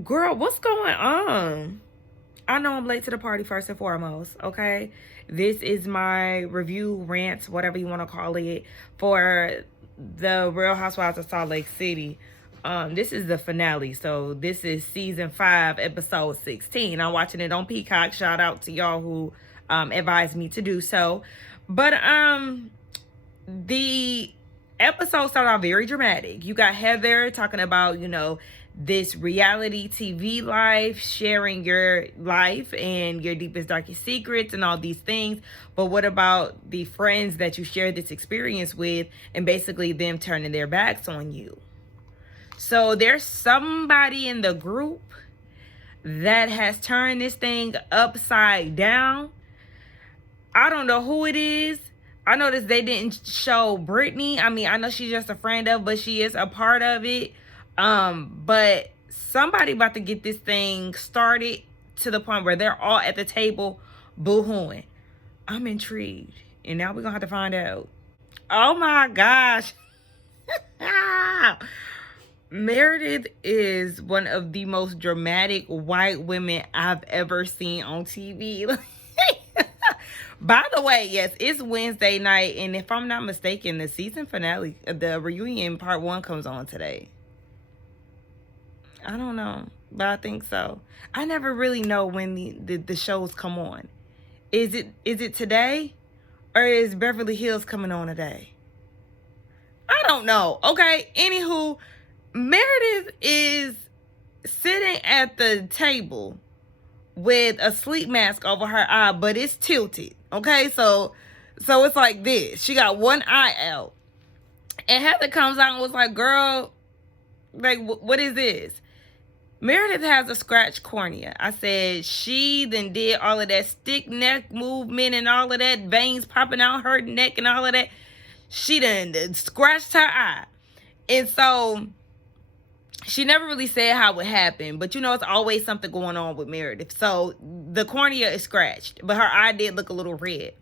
Girl, what's going on? I know I'm late to the party first and foremost, okay? This is my review rant, whatever you want to call it, for the Real Housewives of Salt Lake City. This is the finale. So this is season 5, episode 16. I'm watching it on Peacock. Shout out to y'all who advised me to do so. But the episode started out very dramatic. You got Heather talking about, this reality TV life, sharing your life and your deepest, darkest secrets and all these things. But what about the friends that you share this experience with and basically them turning their backs on you? So there's somebody in the group that has turned this thing upside down. I don't know who it is. I noticed they didn't show Britney. I mean, I know she's just a friend of, but she is a part of it. But somebody about to get this thing started to the point where they're all at the table boo-hooing. I'm intrigued. And now we're going to have to find out. Oh my gosh. Meredith is one of the most dramatic white women I've ever seen on TV. By the way, yes, it's Wednesday night, and if I'm not mistaken, the season finale, the reunion part 1 comes on today. I don't know, but I think so. I never really know when the shows come on. Is it today, or is Beverly Hills coming on today? I don't know. Okay, anywho, Meredith is sitting at the table with a sleep mask over her eye, but it's tilted. Okay, so it's like this. She got one eye out. And Heather comes out and was like, girl, like, what is this? Meredith has a scratched cornea. I said she then did all of that stick neck movement and all of that, veins popping out her neck and all of that. She done scratched her eye. And so she never really said how it happened, but it's always something going on with Meredith. So the cornea is scratched, but her eye did look a little red.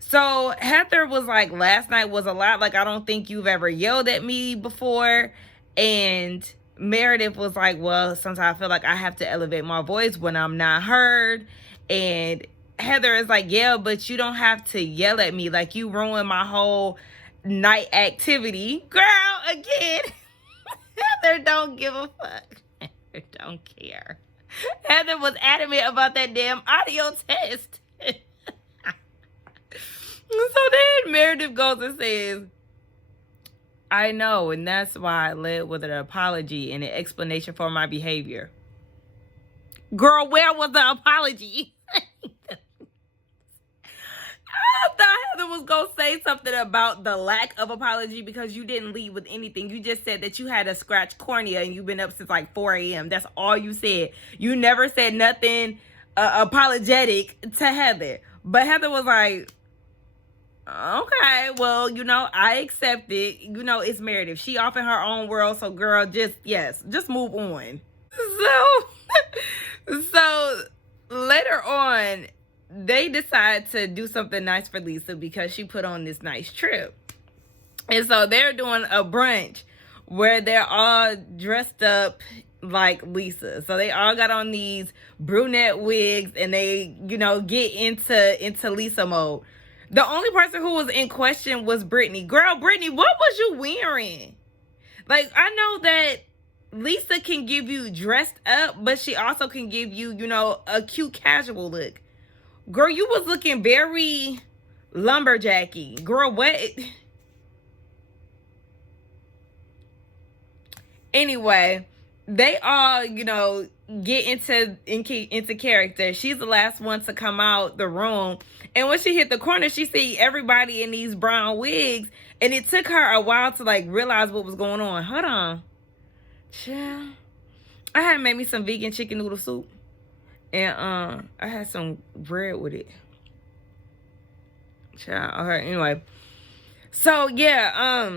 So Heather was like, last night was a lot. Like, I don't think you've ever yelled at me before. And Meredith was like, well, sometimes I feel like I have to elevate my voice when I'm not heard. And Heather is like, yeah, but you don't have to yell at me. Like, you ruined my whole night activity. Girl, again. Heather don't give a fuck. Heather don't care. Heather was adamant about that damn audio test. So then Meredith goes and says, I know, and that's why I led with an apology and an explanation for my behavior. Girl, where was the apology? I thought Heather was going to say something about the lack of apology because you didn't lead with anything. You just said that you had a scratched cornea and you've been up since like 4 a.m. That's all you said. You never said nothing apologetic to Heather. But Heather was like, okay, well, I accept it. It's Meredith. She off in her own world. So, girl, just move on. So later on, they decide to do something nice for Lisa because she put on this nice trip. And so they're doing a brunch where they're all dressed up like Lisa. So they all got on these brunette wigs and they, get into Lisa mode. The only person who was in question was Britney. Girl, Britney, what was you wearing? Like, I know that Lisa can give you dressed up, but she also can give you, a cute casual look. Girl, you was looking very lumberjacky. Girl, what? Anyway, they all, get into character. She's the last one to come out the room. And when she hit the corner, she see everybody in these brown wigs. And it took her a while to, like, realize what was going on. Hold on. Child. I had made me some vegan chicken noodle soup. And I had some bread with it. Child. Okay, anyway. So, yeah,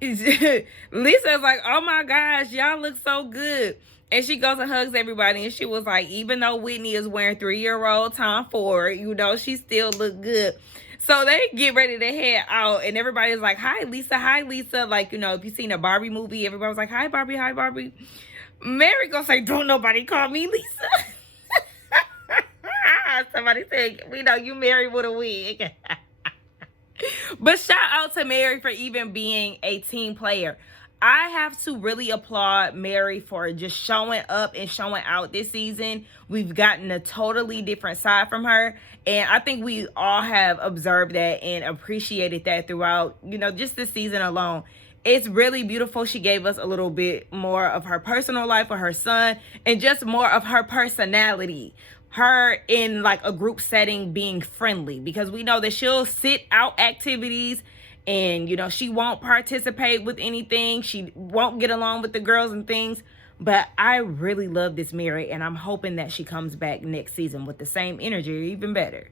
Lisa's like, oh my gosh, y'all look so good. And she goes and hugs everybody. And she was like, even though Whitney is wearing 3-year-old Tom Ford, she still look good. So they get ready to head out. And everybody's like, hi, Lisa. Hi, Lisa. Like, if you've seen a Barbie movie, everybody was like, hi, Barbie. Hi, Barbie. Mary gonna say, don't nobody call me Lisa. Somebody said, we know you married with a wig. But shout out to Mary for even being a team player. I have to really applaud Mary for just showing up and showing out this season. We've gotten a totally different side from her. And I think we all have observed that and appreciated that throughout, just this season alone. It's really beautiful. She gave us a little bit more of her personal life with her son and just more of her personality. Her in like a group setting being friendly, because we know that she'll sit out activities and she won't participate with anything. She won't get along with the girls and things. But I really love this Mary, and I'm hoping that she comes back next season with the same energy or even better.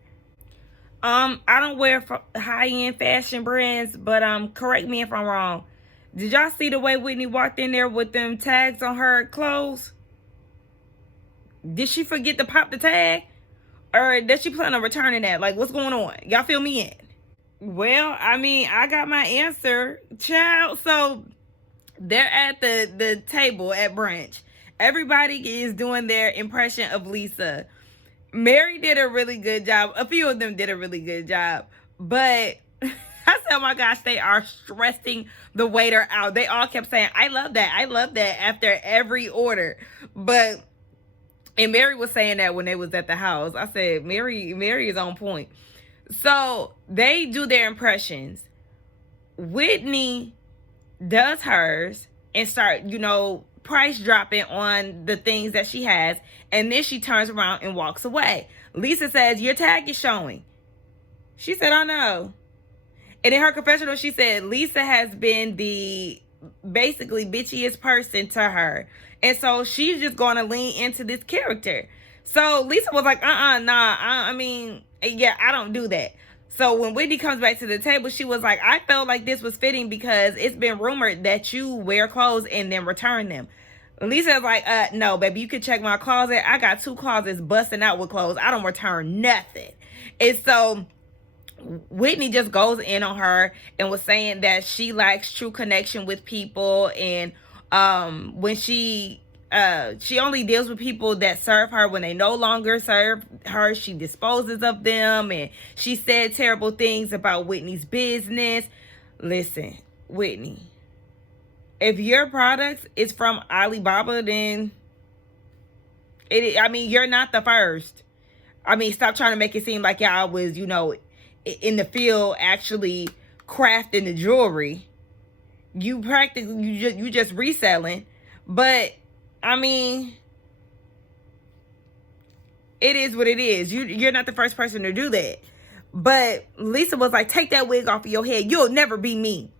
I don't wear high-end fashion brands, but correct me if I'm wrong. Did y'all see the way Whitney walked in there with them tags on her clothes? Did she forget to pop the tag? Or does she plan on returning that? Like, what's going on? Y'all fill me in. Well, I mean, I got my answer, child. So they're at the table at brunch. Everybody is doing their impression of Lisa. Mary did a really good job. A few of them did a really good job. But I said, oh my gosh, they are stressing the waiter out. They all kept saying, I love that. I love that after every order. And Mary was saying that when they was at the house. I said, Mary is on point. So they do their impressions. Whitney does hers and start, price dropping on the things that she has. And then she turns around and walks away. Lisa says, your tag is showing. She said, I know. And in her confessional, she said, Lisa has been the basically bitchiest person to her. And so she's just going to lean into this character. So Lisa was like, I don't do that. So when Whitney comes back to the table, she was like, I felt like this was fitting because it's been rumored that you wear clothes and then return them. Lisa's like, no, baby, you can check my closet. I got 2 closets busting out with clothes. I don't return nothing. And so Whitney just goes in on her and was saying that she likes true connection with people, and when she only deals with people that serve her. When they no longer serve her, she disposes of them. And she said terrible things about Whitney's business. Listen, Whitney, if your product is from Alibaba, then you're not the first. Stop trying to make it seem like y'all was, in the field actually crafting the jewelry. You practically, you just reselling. But it is what it is. You're not the first person to do that. But Lisa was like, take that wig off of your head. You'll never be me.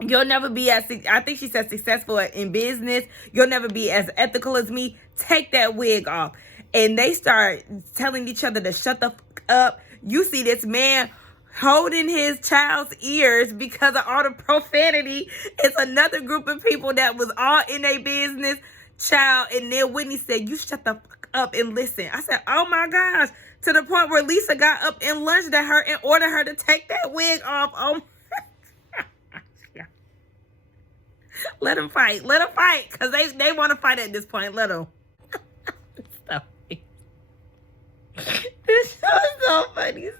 You'll never be I think she said successful in business. You'll never be as ethical as me. Take that wig off. And they start telling each other to shut the fuck up. You see this man holding his child's ears because of all the profanity. It's another group of people that was all in their business, child. And then Whitney said, you shut the fuck up and listen. I said, oh my gosh. To the point where Lisa got up and lunged at her and ordered her to take that wig off. Oh my gosh. Let them fight. Let them fight. Because they want to fight at this point. Let them. This show is so funny.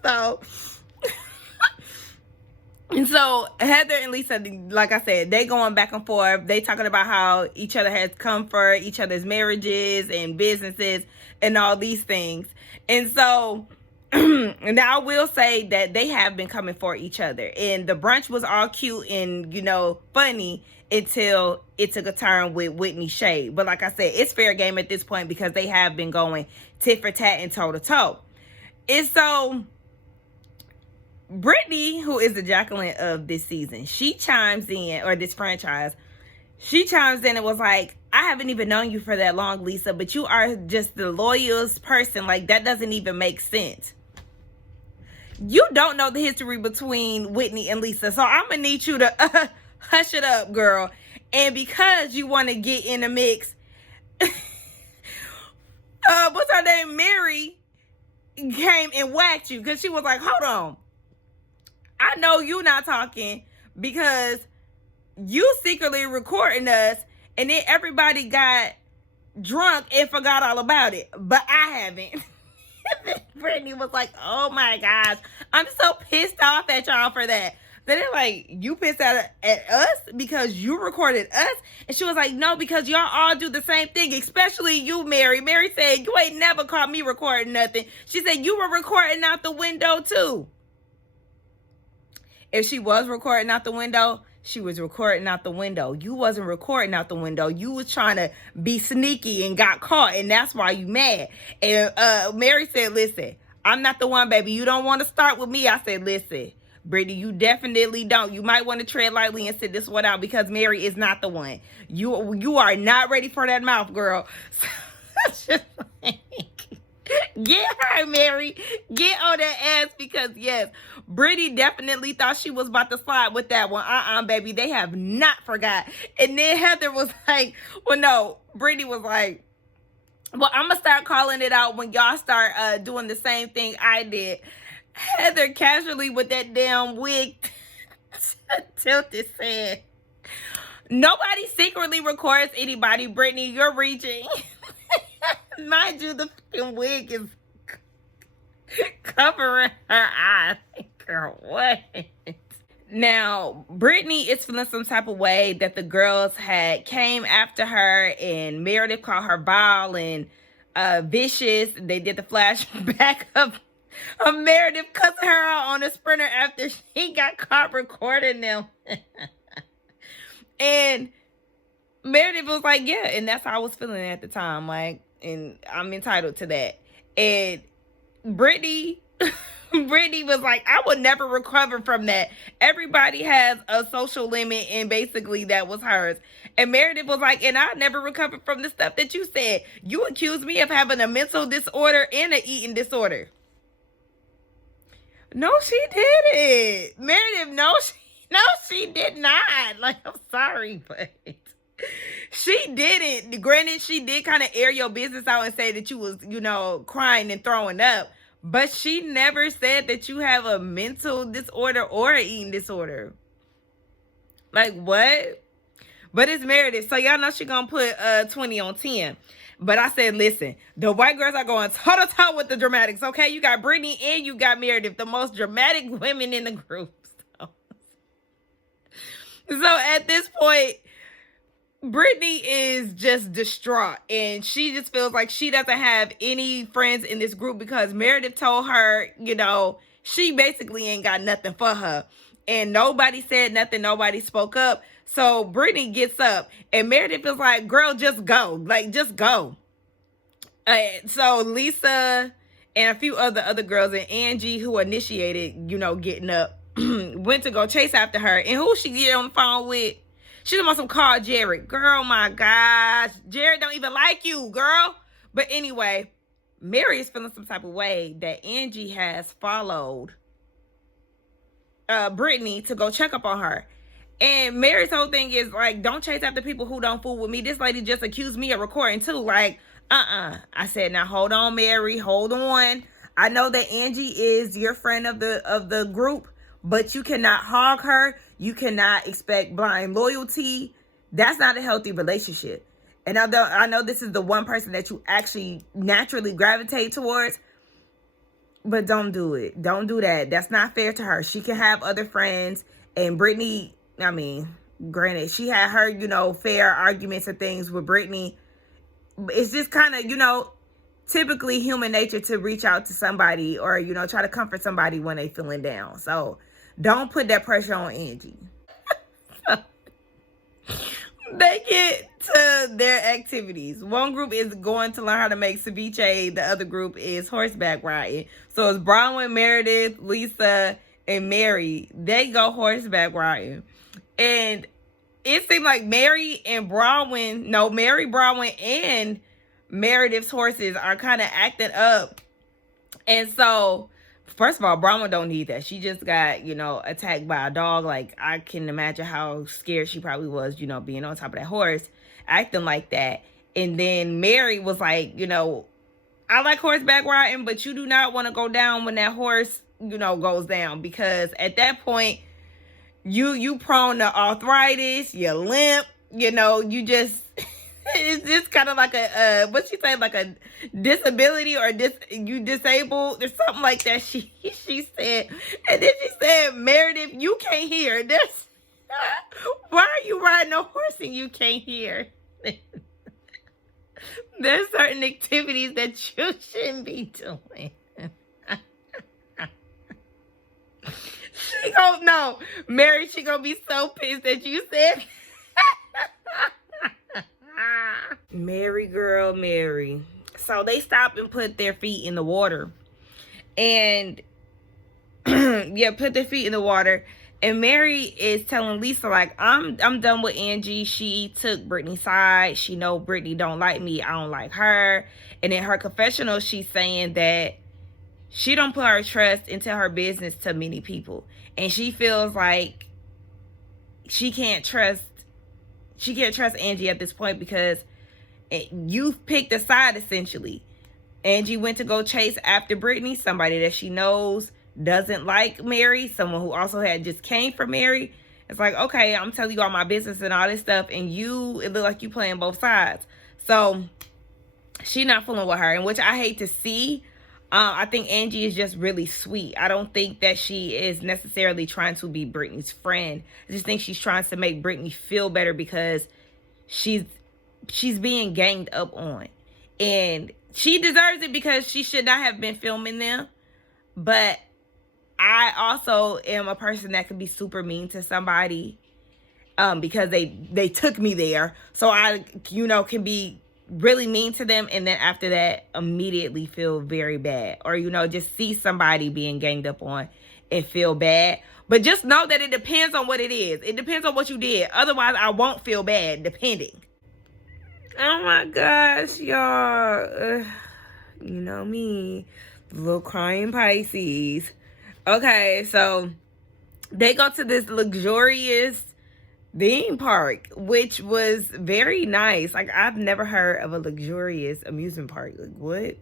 So Heather and Lisa, like I said, they going back and forth. They talking about how each other has come for each other's marriages and businesses and all these things. And so now I will say that they have been coming for each other. And the brunch was all cute and, funny until it took a turn with Whitney shade. But like I said, it's fair game at this point because they have been going tit for tat and toe to toe. And so Britney, who is the Jacqueline of this season, she chimes in, or this franchise, she chimes in and was like, I haven't even known you for that long, Lisa, but you are just the loyalest person. Like, that doesn't even make sense. You don't know the history between Whitney and Lisa, so I'm going to need you to hush it up, girl. And because you want to get in the mix, what's her name? Mary came and whacked you because she was like, hold on. I know you not talking because you secretly recording us, and then everybody got drunk and forgot all about it. But I haven't. Brittany was like, oh my gosh, I'm so pissed off at y'all for that. Then they're like, you pissed at us because you recorded us? And she was like, no, because y'all all do the same thing, especially you, Mary. Mary said, you ain't never caught me recording nothing. She said, you were recording out the window too. If she was recording out the window, she was recording out the window. You wasn't recording out the window. You was trying to be sneaky and got caught, and that's why you mad. And Mary said, listen, I'm not the one, baby. You don't want to start with me. I said, listen, Brittany, you definitely don't. You might want to tread lightly and sit this one out because Mary is not the one. You are not ready for that mouth, girl. So, just like, get her, Mary. Get on that ass because, yes, Brittany definitely thought she was about to slide with that one. Baby, they have not forgot. And then Heather was like, well, no. Brittany was like, well, I'm going to start calling it out when y'all start doing the same thing I did. Heather casually with that damn wig tilted said, nobody secretly records anybody, Brittany. You're reaching. Mind you, the fucking wig is covering her eyes. Girl, what? Now, Brittany is feeling some type of way that the girls had came after her and Meredith called her vile and vicious. They did the flashback of Meredith cussing her out on the Sprinter after she got caught recording them. And Meredith was like, yeah, and that's how I was feeling at the time. Like, and I'm entitled to that. And Brittany was like, I would never recover from that. Everybody has a social limit, and basically that was hers. And Meredith was like, and I never recovered from the stuff that you said. You accused me of having a mental disorder and an eating disorder. No, she didn't. Meredith, no, she did not. Like, I'm sorry, but she didn't. Granted, she did kind of air your business out and say that you was, crying and throwing up. But she never said that you have a mental disorder or an eating disorder. Like, what? But it's Meredith, so y'all know she gonna put 20 on 10. But I said, listen, the white girls are going toe-to-toe with the dramatics, okay? You got Britney and you got Meredith, the most dramatic women in the group. So at this point, Britney is just distraught. And she just feels like she doesn't have any friends in this group because Meredith told her, she basically ain't got nothing for her. And nobody said nothing. Nobody spoke up. So Britney gets up and Meredith is like, girl, just go. Like, just go. So Lisa and a few other girls and Angie, who initiated, getting up, went to go chase after her. And who she get on the phone with? She's about some call Jared. Girl, my gosh. Jared don't even like you, girl. But anyway, Mary is feeling some type of way that Angie has followed Britney to go check up on her. And Mary's whole thing is like, don't chase after people who don't fool with me. This lady just accused me of recording too. Like, I said, now hold on, Mary, hold on. I know that Angie is your friend of the group, but you cannot hog her. You cannot expect blind loyalty. That's not a healthy relationship. And although I know this is the one person that you actually naturally gravitate towards, but don't do it. Don't do that. That's not fair to her. She can have other friends. And Britney, granted, she had her, fair arguments and things with Britney. It's just kind of, typically human nature to reach out to somebody or, try to comfort somebody when they feeling down. So don't put that pressure on Angie. They get to their activities. One group is going to learn how to make ceviche. The other group is horseback riding. So it's Bronwyn, Meredith, Lisa, and Mary. They go horseback riding. And it seemed like Mary, Bronwyn, and Meredith's horses are kind of acting up. And so, first of all, Bronwyn don't need that. She just got, attacked by a dog. Like, I can imagine how scared she probably was, being on top of that horse, acting like that. And then Mary was like, I like horseback riding, but you do not want to go down when that horse, goes down. Because at that point, you prone to arthritis, you limp, you just... It's just kind of like a what she say, like a disability or you disabled or something like that. She said, and then she said, Meredith, you can't hear this. Why are you riding a horse and you can't hear? There's certain activities that you shouldn't be doing. No, Mary, she gonna be so pissed that you said. Mary, girl, Mary. So they stopped and put their feet in the water, and yeah, put their feet in the water. And Mary is telling Lisa, like, I'm done with Angie. She took Britney's side. She know Britney don't like me. I don't like her. And in her confessional, she's saying that she don't put her trust into her business to many people. And she feels like she can't trust Angie at this point because you've picked a side, essentially. Angie went to go chase after Britney, somebody that she knows doesn't like Mary, someone who also had just came for Mary. It's like, okay, I'm telling you all my business and all this stuff, and it look like you playing both sides. So she not fooling with her, and which I hate to see. I think Angie is just really sweet. I don't think that she is necessarily trying to be Britney's friend. I just think she's trying to make Britney feel better because she's being ganged up on. And she deserves it because she should not have been filming them. But I also am a person that can be super mean to somebody because they took me there. So I, can be really mean to them, and then after that immediately feel very bad, or just see somebody being ganged up on and feel bad. But just know that it depends on what it is. It depends on what you did. Otherwise I won't feel bad, depending. Oh my gosh, y'all. You know me, the little crying Pisces. Okay, so they go to this luxurious theme park, which was very nice. Like, I've never heard of a luxurious amusement park. Like, what?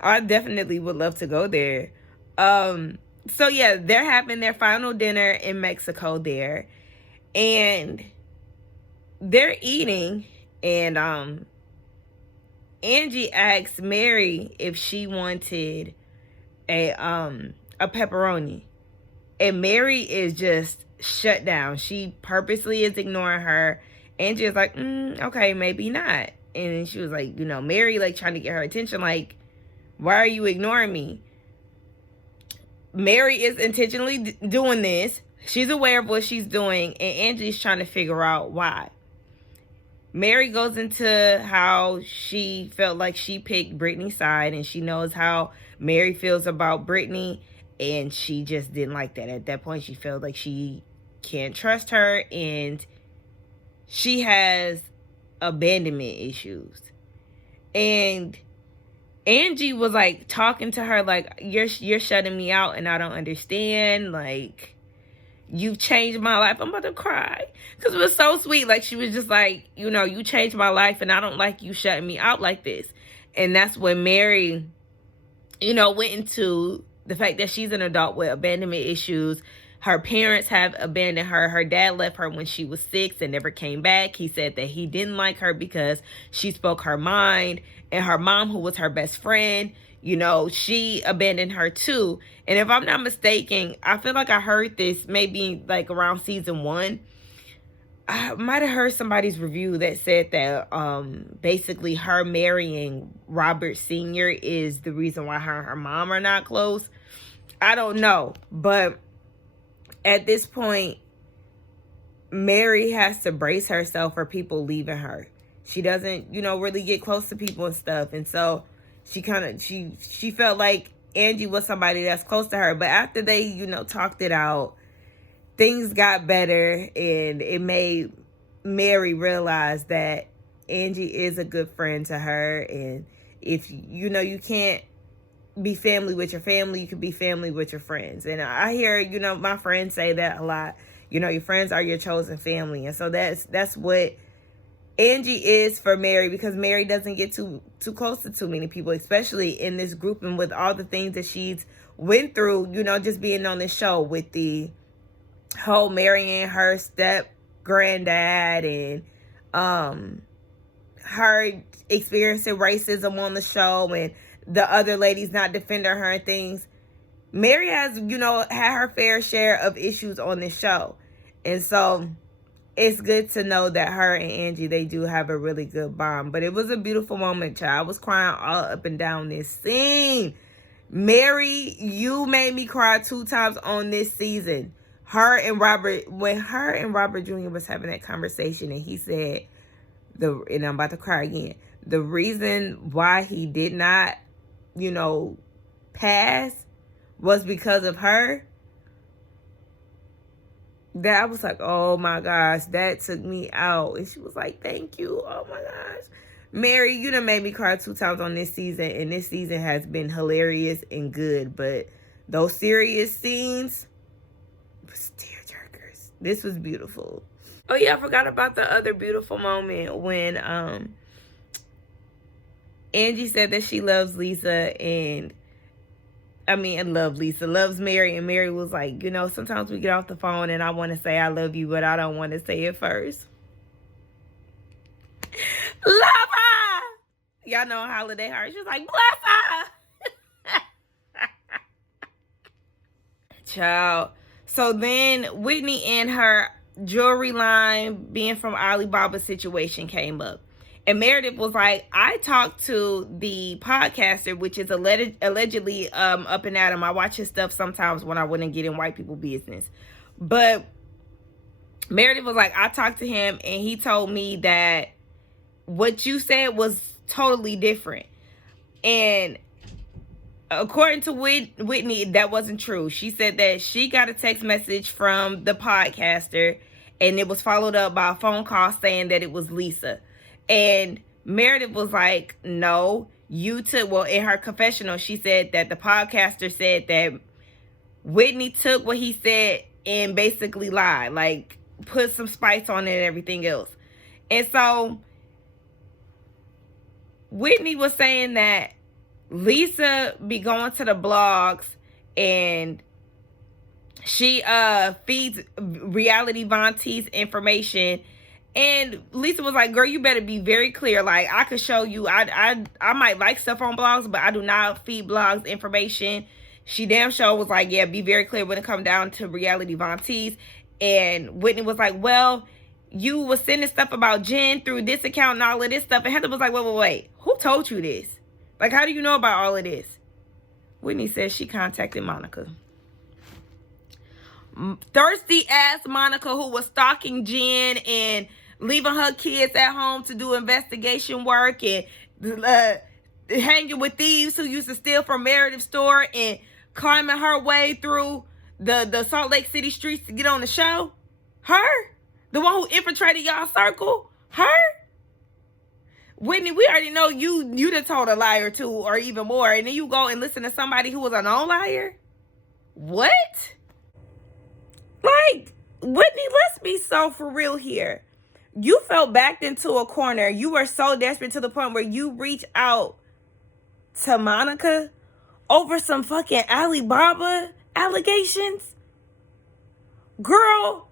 I definitely would love to go there. So yeah, they're having their final dinner in Mexico there, and they're eating, and Angie asks Mary if she wanted a pepperoni, and Mary is just shut down. She purposely is ignoring her. Angie is like, okay, maybe not. And she was like, Mary like trying to get her attention, like, why are you ignoring me? Mary is intentionally doing this. She's aware of what she's doing, and Angie's trying to figure out why. Mary goes into how she felt like she picked Britney's side, and she knows how Mary feels about Britney, and she just didn't like that. At that point, she felt like she can't trust her, and she has abandonment issues. And Angie was like talking to her like, you're shutting me out and I don't understand. Like, you've changed my life. I'm about to cry because it was so sweet. Like, she was just like, you changed my life and I don't like you shutting me out like this. And that's when Mary, went into the fact that she's an adult with abandonment issues. Her parents have abandoned her. Her dad left her when she was 6 and never came back. He said that he didn't like her because she spoke her mind. And her mom, who was her best friend, she abandoned her too. And if I'm not mistaken, I feel like I heard this maybe like around season 1. I might have heard somebody's review that said that basically her marrying Robert Sr. is the reason why her and her mom are not close. I don't know. But at this point, Mary has to brace herself for people leaving her. She doesn't, really get close to people and stuff. And so she felt like Angie was somebody that's close to her. But after they, talked it out, things got better, and it made Mary realize that Angie is a good friend to her. And if, you can't be family with your family, you can be family with your friends. And I hear, my friends say that a lot. Your friends are your chosen family. And so that's what Angie is for Mary, because Mary doesn't get too close to too many people, especially in this group and with all the things that she's went through, just being on this show with the whole marrying her step granddad and her experiencing racism on the show and the other ladies not defending her and things, Mary has, had her fair share of issues on this show. And so it's good to know that her and Angie, they do have a really good bond. But it was a beautiful moment, child. I was crying all up and down this scene. Mary, you made me cry 2 times on this season. When her and Robert Jr. was having that conversation, and he said, and I'm about to cry again, the reason why he did not, pass was because of her. That I was like, oh my gosh, that took me out. And she was like, thank you. Oh my gosh. Mary, you done made me cry 2 times on this season. And this season has been hilarious and good. But those serious scenes was tearjerkers. This was beautiful. Oh yeah, I forgot about the other beautiful moment when Angie said that she loves Lisa loves Mary, and Mary was like, sometimes we get off the phone and I want to say I love you, but I don't want to say it first. Love her! Y'all know Holiday Heart. She was like, bless her! Child. So then Whitney and her jewelry line being from Alibaba situation came up. And Meredith was like, I talked to the podcaster, which is allegedly up and at him. I watch his stuff sometimes when I wouldn't get in white people business. But Meredith was like, I talked to him and he told me that what you said was totally different. And according to Whitney, that wasn't true. She said that she got a text message from the podcaster and it was followed up by a phone call saying that it was Lisa. And Meredith was like, no, in her confessional, she said that the podcaster said that Whitney took what he said and basically lied, like put some spice on it and everything else. And so Whitney was saying that Lisa be going to the blogs and she feeds reality Vontee's information. And Lisa was like, girl, you better be very clear. Like, I could show you, I might like stuff on blogs, but I do not feed blogs information. She damn sure was like, yeah, be very clear when it comes down to reality Vontee's. And Whitney was like, well, you was sending stuff about Jen through this account and all of this stuff. And Heather was like, wait. Who told you this? Like, how do you know about all of this? Whitney says she contacted Monica. Thirsty ass Monica, who was stalking Jen and leaving her kids at home to do investigation work and hanging with thieves who used to steal from Meredith's store and climbing her way through the Salt Lake City streets to get on the show. Her? The one who infiltrated y'all circle? Her? Whitney, we already know you done told a lie or two or even more, and then you go and listen to somebody who was a known liar? What? Like, Whitney, let's be so for real here. You felt backed into a corner. You were so desperate to the point where you reached out to Monica over some fucking Alibaba allegations? Girl,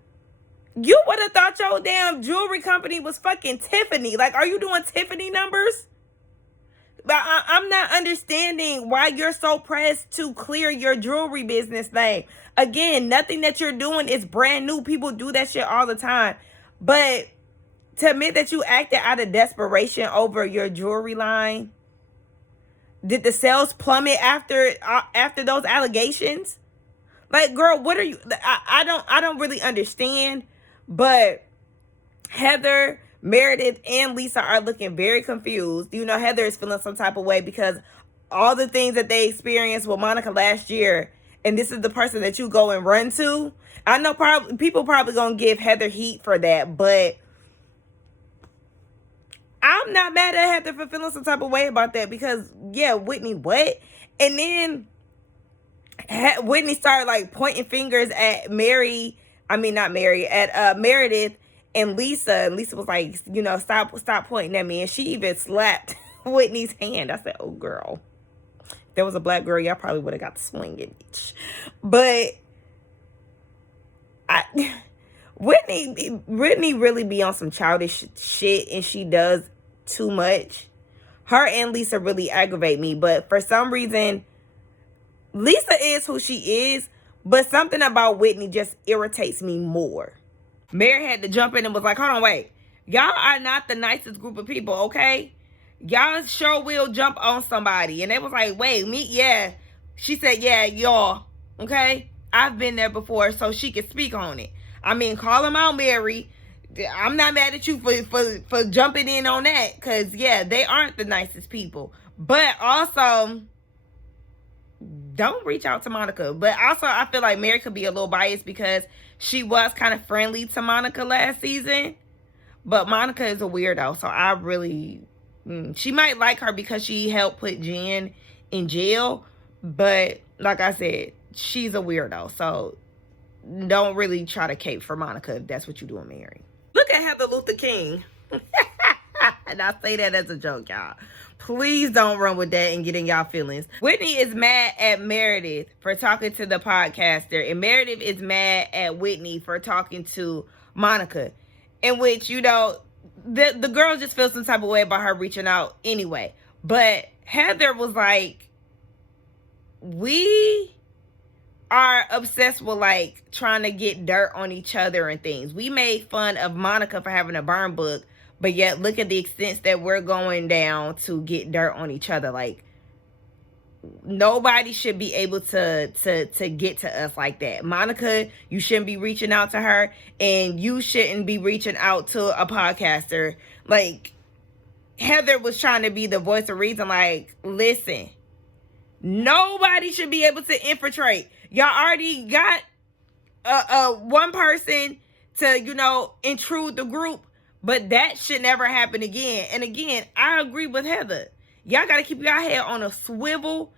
you would have thought your damn jewelry company was fucking Tiffany. Like, are you doing Tiffany numbers? But I'm not understanding why you're so pressed to clear your jewelry business name. Again, nothing that you're doing is brand new. People do that shit all the time. But to admit that you acted out of desperation over your jewelry line, did the sales plummet after those allegations? Like, girl, what are you? I don't really understand. But Heather, Meredith, and Lisa are looking very confused. You know, Heather is feeling some type of way because all the things that they experienced with Monica last year, and this is the person that you go and run to. I know people probably gonna give Heather heat for that, but I'm not mad at Heather for feeling some type of way about that because, yeah, Whitney, what? And then Whitney started like pointing fingers at Meredith and Lisa. And Lisa was like, stop pointing at me. And she even slapped Whitney's hand. I said, oh, girl. If there was a black girl, y'all probably would have got the swinging, bitch. But Whitney really be on some childish shit, and she does too much. Her and Lisa really aggravate me, but for some reason, Lisa is who she is, but something about Whitney just irritates me more. Mary had to jump in and was like, hold on, wait. Y'all are not the nicest group of people, okay? Y'all sure will jump on somebody. And they was like, wait, me? Yeah. She said, yeah, y'all. Okay? I've been there before, so she could speak on it. I mean, call them out, Mary. I'm not mad at you for jumping in on that. Because, yeah, they aren't the nicest people. But also, don't reach out to Monica. But also, I feel like Mary could be a little biased because she was kind of friendly to Monica last season. But Monica is a weirdo, so I really... she might like her because she helped put Jen in jail. But, like I said, she's a weirdo. So, don't really try to cape for Monica if that's what you're doing, Mary. Look at Heather Luther King. And I say that as a joke, y'all. Please don't run with that and get in y'all feelings. Whitney is mad at Meredith for talking to the podcaster. And Meredith is mad at Whitney for talking to Monica. In which, you know, the girl just feels some type of way about her reaching out anyway. But Heather was like, we are obsessed with, like, trying to get dirt on each other and things. We made fun of Monica for having a burn book. But yet, look at the extents that we're going down to get dirt on each other. Like, nobody should be able to get to us like that. Monica, you shouldn't be reaching out to her. And you shouldn't be reaching out to a podcaster. Like, Heather was trying to be the voice of reason. Like, listen, nobody should be able to infiltrate. Y'all already got one person to, you know, intrude the group. But that should never happen again. And again, I agree with Heather. Y'all got to keep y'all head on a swivel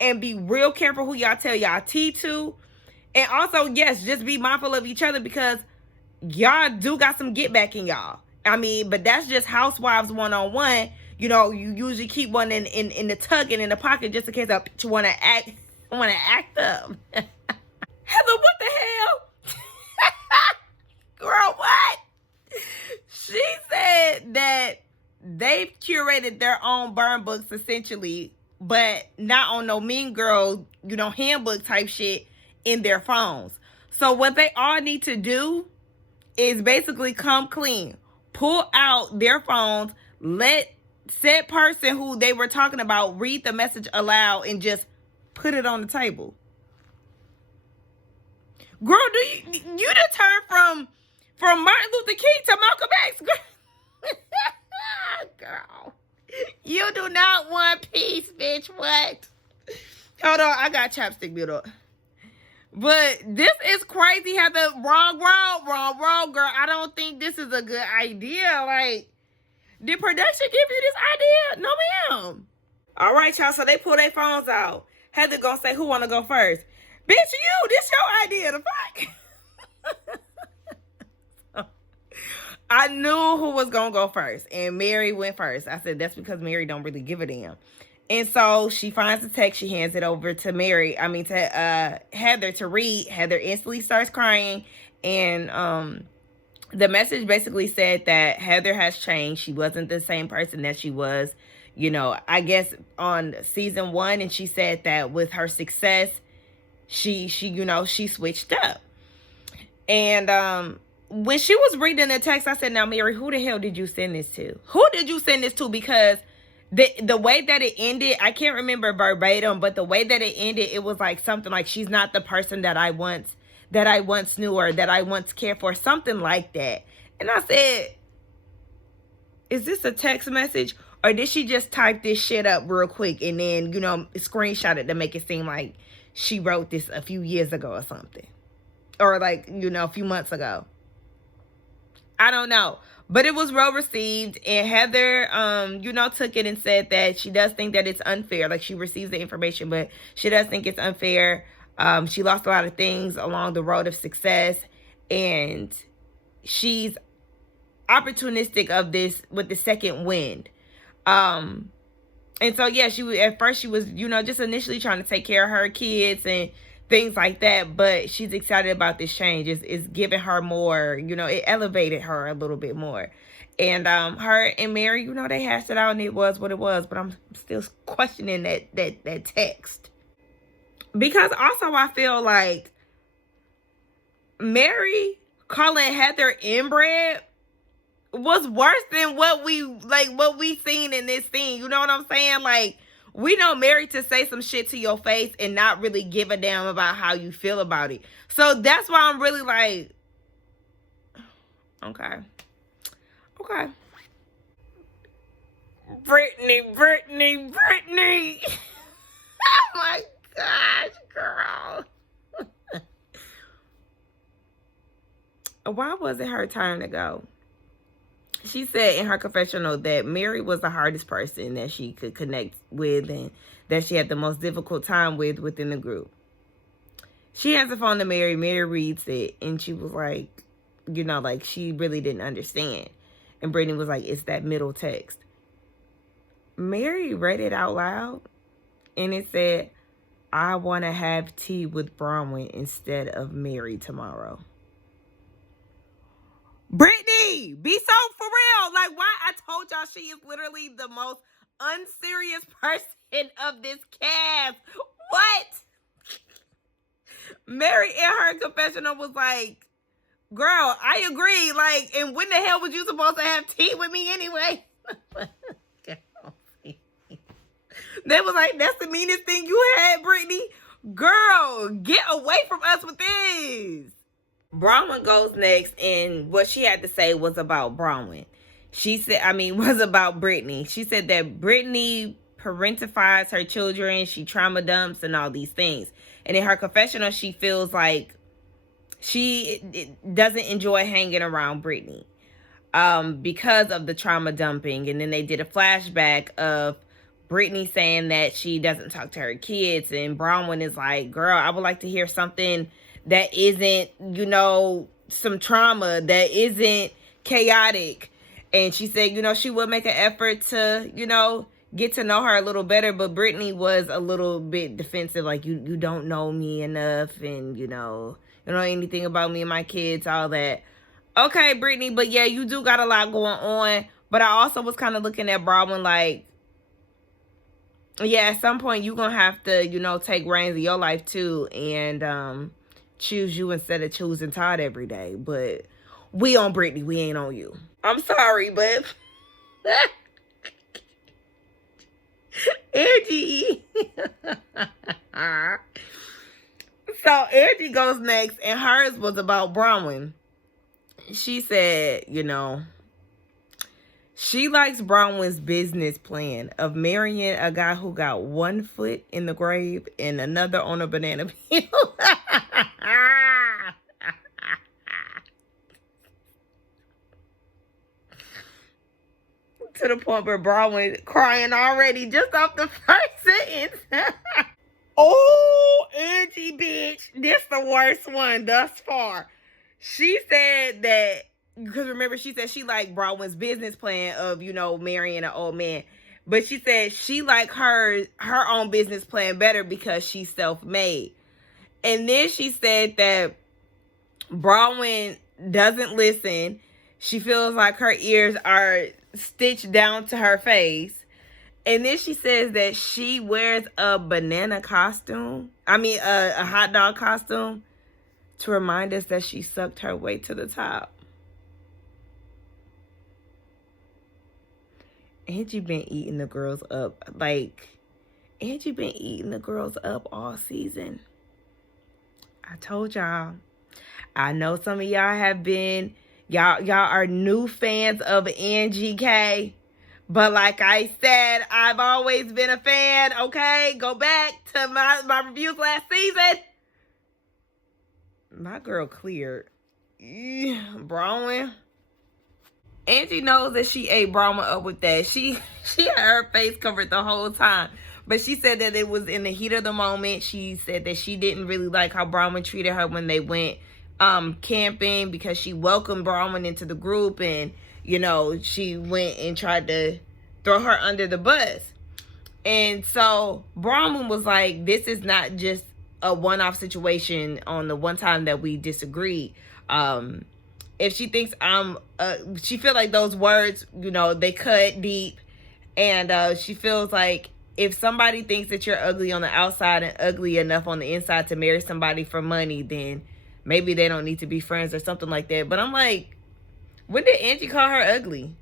and be real careful who y'all tell y'all tea to. And also, yes, just be mindful of each other because y'all do got some get back in y'all. I mean, but that's just Housewives one-on-one. You know, you usually keep one in the tuck and in the pocket just in case you want to act up. Heather, what the hell? Girl, what? She said that they've curated their own burn books essentially, but not on no Mean Girl, you know, handbook type shit in their phones. So what they all need to do is basically come clean, pull out their phones, let said person who they were talking about read the message aloud and just put it on the table. Girl, you done turned from Martin Luther King to Malcolm X, girl. You do not want peace, bitch. What? Hold on, I got chapstick built up. But this is crazy. Have the wrong, girl. I don't think this is a good idea. Like, did production give you this idea? No, ma'am. All right, y'all. So they pull their phones out. Heather gonna say, "Who wanna go first?" Bitch, you. This your idea. The fuck. I knew who was going to go first, and Mary went first. I said, that's because Mary don't really give a damn. And so she finds the text. She hands it over to Heather to read. Heather instantly starts crying, and the message basically said that Heather has changed. She wasn't the same person that she was, you know, I guess on season 1, and she said that with her success, she switched up. And when she was reading the text, I said, now, Mary, who the hell did you send this to? Who did you send this to? Because the way that it ended, I can't remember verbatim, but the way that it ended, it was like something like, she's not the person that I once knew or that I once cared for, something like that. And I said, is this a text message? Or did she just type this shit up real quick and then, you know, screenshot it to make it seem like she wrote this a few years ago or something? Or like, you know, a few months ago. I don't know. But it was well received. And Heather, took it and said that she does think that it's unfair. Like, she receives the information, but she does think it's unfair. She lost a lot of things along the road of success. And she's opportunistic of this with the second wind. And so, yeah, at first she was, just initially trying to take care of her kids and things like that, but she's excited about this change. It's giving her more, it elevated her a little bit more. And her and Mary, they hashed it out and it was what it was. But I'm still questioning that text. Because also I feel like Mary calling Heather inbred was worse than what we seen in this scene. You know what I'm saying? Like, we know Mary to say some shit to your face and not really give a damn about how you feel about it. So that's why I'm really like, okay. Britney. Oh my gosh, girl. Why was it her turn to go? She said in her confessional that Mary was the hardest person that she could connect with and that she had the most difficult time with within the group. She hands the phone to Mary. Mary reads it, and she was like, she really didn't understand. And Brittany was like, it's that middle text. Mary read it out loud, and it said, I want to have tea with Bronwyn instead of Mary tomorrow. Britney, be so for real. Like, why? I told y'all she is literally the most unserious person of this cast. What? Mary in her confessional was like, girl, I agree. Like, and when the hell was you supposed to have tea with me anyway? They was like, that's the meanest thing you had, Britney. Girl, get away from us with this. Bronwyn goes next, and what she had to say was about Bronwyn. Was about Britney. She said that Britney parentifies her children, she trauma dumps, and all these things. And in her confessional, she feels like she doesn't enjoy hanging around Britney because of the trauma dumping. And then they did a flashback of Britney saying that she doesn't talk to her kids, and Bronwyn is like, girl, I would like to hear something that isn't, some trauma, that isn't chaotic. And she said, she would make an effort to, get to know her a little better. But Britney was a little bit defensive, like, you don't know me enough, and, you don't know anything about me and my kids, all that. Okay, Britney, but yeah, you do got a lot going on. But I also was kind of looking at Bronwyn like, yeah, at some point you're going to have to, take reins of your life too, and choose you instead of choosing Todd every day. But we on Britney, we ain't on you. I'm sorry, but Angie. So Angie goes next, and hers was about Bronwyn. She said, she likes Bronwyn's business plan of marrying a guy who got one foot in the grave and another on a banana peel. To the point where Bronwyn crying already just off the first sentence. Oh, Angie, bitch. This the worst one thus far. She said that, because remember, she said she liked Bronwyn's business plan of, marrying an old man. But she said she liked her own business plan better because she's self-made. And then she said that Bronwyn doesn't listen. She feels like her ears are stitched down to her face. And then she says that she wears a banana costume. A hot dog costume to remind us that she sucked her way to the top. Angie been eating the girls up. Angie been eating the girls up all season. I told y'all. I know some of y'all have been, y'all are new fans of Angie K. But like I said, I've always been a fan, okay? Go back to my reviews last season. My girl cleared. Bronwyn. Angie knows that she ate Bronwyn up with that. She had her face covered the whole time. But she said that it was in the heat of the moment. She said that she didn't really like how Bronwyn treated her when they went camping, because she welcomed Bronwyn into the group, and she went and tried to throw her under the bus. And so Bronwyn was like, this is not just a one-off situation on the one time that we disagreed. if she thinks I'm, she feel like those words, they cut deep. And she feels like if somebody thinks that you're ugly on the outside and ugly enough on the inside to marry somebody for money, then maybe they don't need to be friends or something like that. But I'm like, when did Angie call her ugly?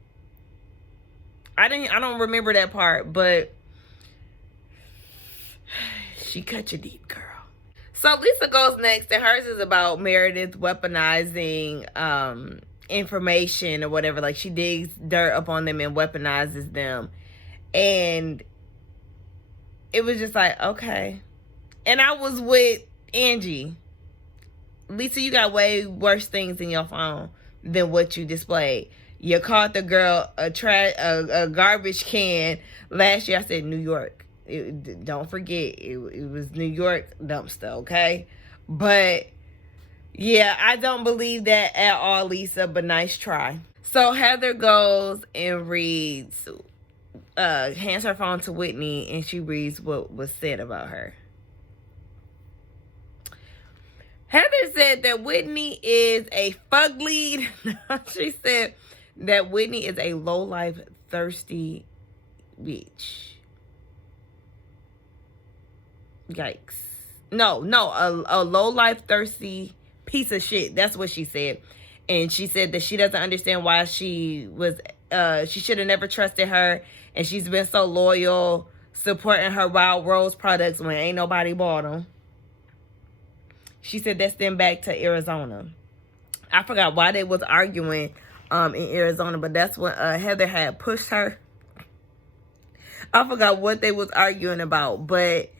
I don't remember that part, but she cut you deep, girl. So Lisa goes next, and hers is about Meredith weaponizing information or whatever. Like, she digs dirt up on them and weaponizes them. And it was just like, okay. And I was with Angie. Lisa, you got way worse things in your phone than what you displayed. You called the girl a garbage can last year. I said New York. Don't forget, it was New York dumpster, okay? But yeah, I don't believe that at all, Lisa, but nice try. So Heather goes and reads, hands her phone to Whitney, and she reads what was said about her. Heather said that Whitney is a fugly. She said that Whitney is a low-life, thirsty bitch. Yikes. No, a low-life, thirsty piece of shit. That's what she said. And she said that she doesn't understand why she should have never trusted her. And she's been so loyal, supporting her Wild Rose products when ain't nobody bought them. She said that stemmed back to Arizona. I forgot why they was arguing in Arizona, but that's when Heather had pushed her. I forgot what they was arguing about, but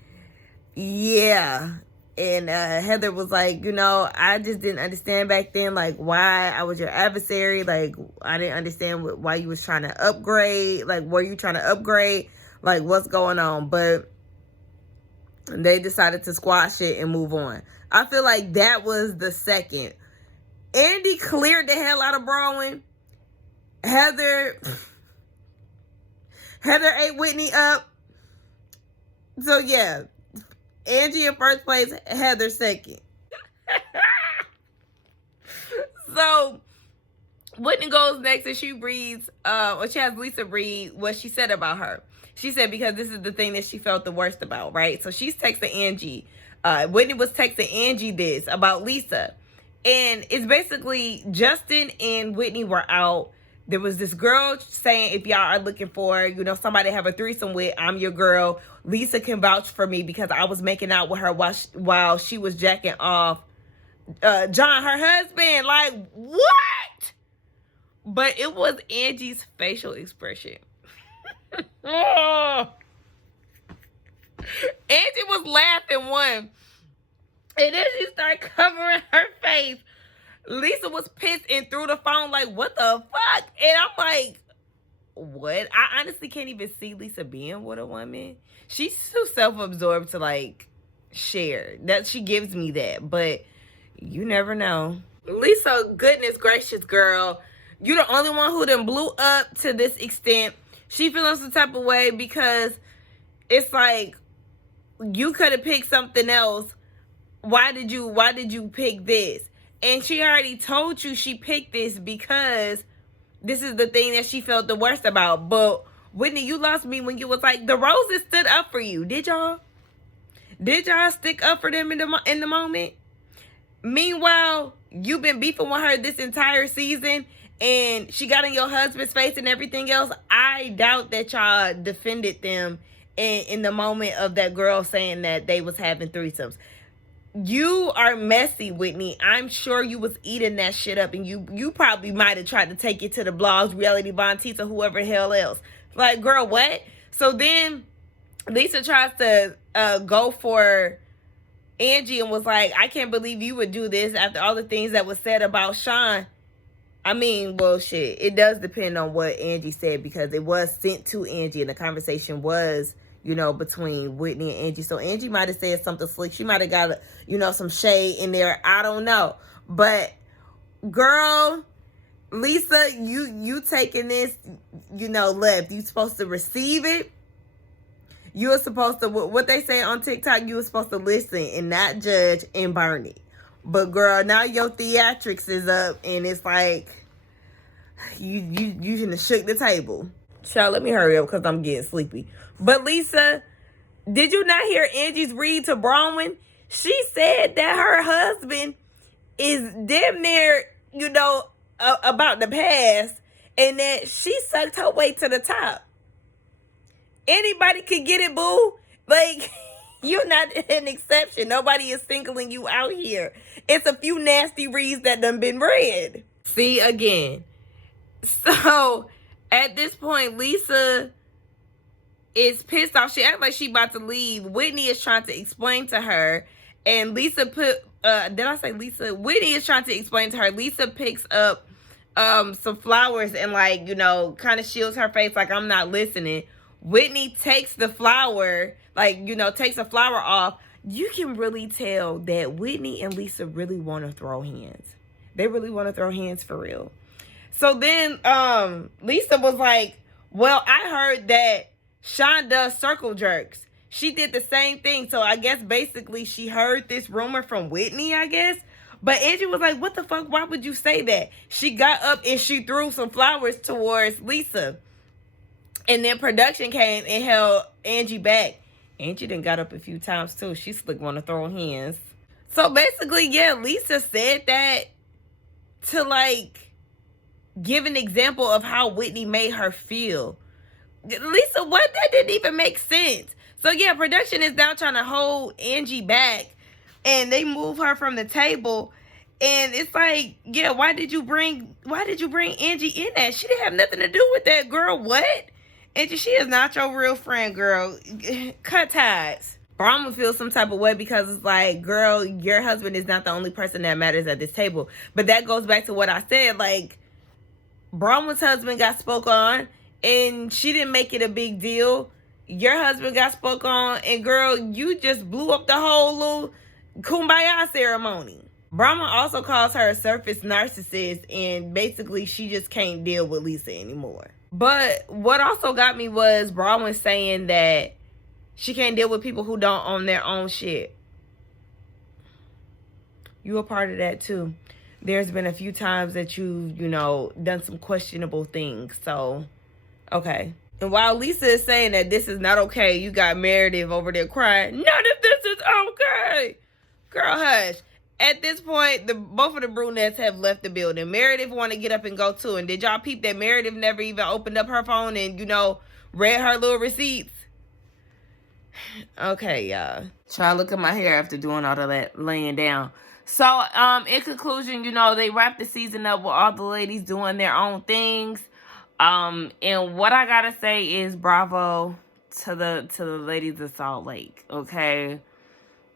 yeah. And Heather was like, I just didn't understand back then, like, why I was your adversary. Like, I didn't understand why you was trying to upgrade. Like, were you trying to upgrade? Like, what's going on? But they decided to squash it and move on. I feel like that was the second. Andy cleared the hell out of Braun. Heather ate Whitney up. So, yeah. Angie in first place, Heather second. So, Whitney goes next and she reads, or she has Lisa read what she said about her. She said because this is the thing that she felt the worst about, right? So, she's texting Angie. Whitney was texting Angie this about Lisa. And it's basically Justin and Whitney were out. There was this girl saying, if y'all are looking for, somebody to have a threesome with, I'm your girl. Lisa can vouch for me because I was making out with her while she was jacking off John, her husband. Like, what? But it was Angie's facial expression. Oh. Angie was laughing one. And then she started covering her face. Lisa was pissed and threw the phone like, what the fuck? And I'm like, what? I honestly can't even see Lisa being with a woman. She's too self-absorbed to, like, share. That she gives me that. But you never know. Lisa, goodness gracious, girl. You the only one who done blew up to this extent. She feeling some type of way because it's like, you could have picked something else. Why did you pick this? And she already told you she picked this because this is the thing that she felt the worst about. But Whitney, you lost me when you was like, the roses stood up for you. Did y'all? Did y'all stick up for them in the moment? Meanwhile, you've been beefing with her this entire season and she got in your husband's face and everything else. I doubt that y'all defended them in the moment of that girl saying that they was having threesomes. You are messy, Whitney. I'm sure you was eating that shit up, and you probably might have tried to take it to the blogs, Reality Bontis, or whoever the hell else. Like, girl, what? So then Lisa tries to go for Angie and was like, I can't believe you would do this after all the things that was said about Sean. I mean, well, shit. It does depend on what Angie said because it was sent to Angie and the conversation was, between Whitney and Angie. So Angie might have said something slick. She might have got, some shade in there. I don't know. But, girl, Lisa, you taking this, left. You supposed to receive it. You were supposed to, what they say on TikTok, you were supposed to listen and not judge and burn it. But girl, now your theatrics is up, and it's like you shouldn't have shook the table. Child, let me hurry up because I'm getting sleepy. But Lisa, did you not hear Angie's read to Bronwyn? She said that her husband is damn near, about the past, and that she sucked her way to the top. Anybody could get it, boo. Like, you're not an exception. Nobody is singling you out here. It's a few nasty reads that done been read. See, again. So, at this point, Lisa is pissed off. She acts like she about to leave. Whitney is trying to explain to her. And Lisa did I say Lisa? Whitney is trying to explain to her. Lisa picks up some flowers and, like, kind of shields her face like, I'm not listening. Whitney takes the flower, takes a flower off. You can really tell that Whitney and Lisa really want to throw hands. They really want to throw hands for real. So then Lisa was like, well, I heard that Sean does circle jerks. She did the same thing. So I guess basically she heard this rumor from Whitney, I guess. But Angie was like, what the fuck? Why would you say that? She got up and she threw some flowers towards Lisa. And then production came and held Angie back. Angie done got up a few times too. She slick want to throw hands. So basically, yeah, Lisa said that to, like, give an example of how Whitney made her feel. Lisa, what? That didn't even make sense. So yeah, production is now trying to hold Angie back, and they move her from the table. And it's like, yeah, why did you bring Angie in that? She didn't have nothing to do with that, girl. What? Angie, she is not your real friend, girl. Cut ties. Brahma feels some type of way because it's like, girl, your husband is not the only person that matters at this table. But that goes back to what I said. Like, Brahma's husband got spoke on, and she didn't make it a big deal. Your husband got spoke on, and girl, you just blew up the whole little kumbaya ceremony. Brahma also calls her a surface narcissist, and basically she just can't deal with Lisa anymore. But what also got me was Brahma saying that she can't deal with people who don't own their own shit. You a part of that too. There's been a few times that you've, done some questionable things. So, okay. And while Lisa is saying that this is not okay, you got Meredith over there crying, none of this is okay. Girl, hush. At this point, both of the brunettes have left the building. Meredith want to get up and go too. And did y'all peep that Meredith never even opened up her phone and, read her little receipts? Okay, y'all. Try to look at my hair after doing all of that laying down. So, in conclusion, they wrapped the season up with all the ladies doing their own things. And what I gotta say is bravo to the ladies of Salt Lake, okay?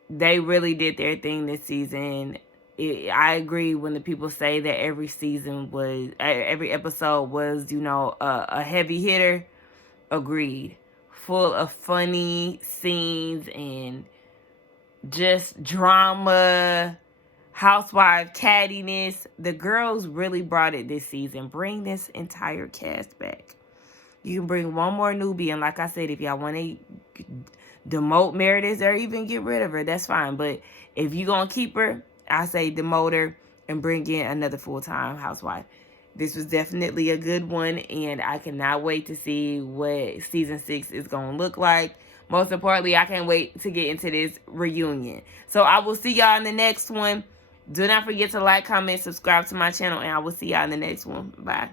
They really did their thing this season. I agree when the people say that every episode was, a heavy hitter. Agreed. Full of funny scenes and just drama, housewife cattiness. The girls really brought it this season. Bring this entire cast back. You can bring one more newbie, and like I said, if y'all want to demote Meredith or even get rid of her, that's fine. But if you gonna keep her, I say demote her and bring in another full-time housewife. This was definitely a good one, and I cannot wait to see what season 6 is gonna look like. Most importantly, I can't wait to get into this reunion. So I will see y'all in the next one. Do not forget to like, comment, subscribe to my channel, and I will see y'all in the next one. Bye.